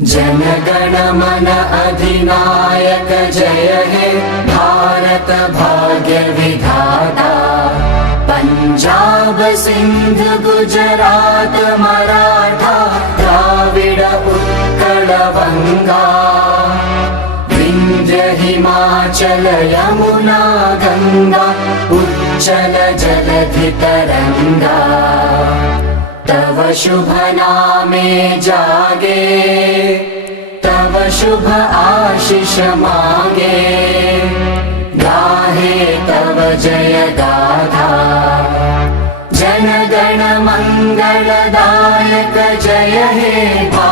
जनगण मन अधिनायक जय हे भारत भाग्य विधाता। पंजाब सिंध गुजरात मराठा द्राविड उत्कल बंगा। विंध्य हिमाचल यमुना गंगा उच्चल जलधि तरंगा। तव शुभ नामे जागे तव शुभ आशीष मांगे। गाहे तव जय गाथा जनगण मंगलदायक जय हे भारत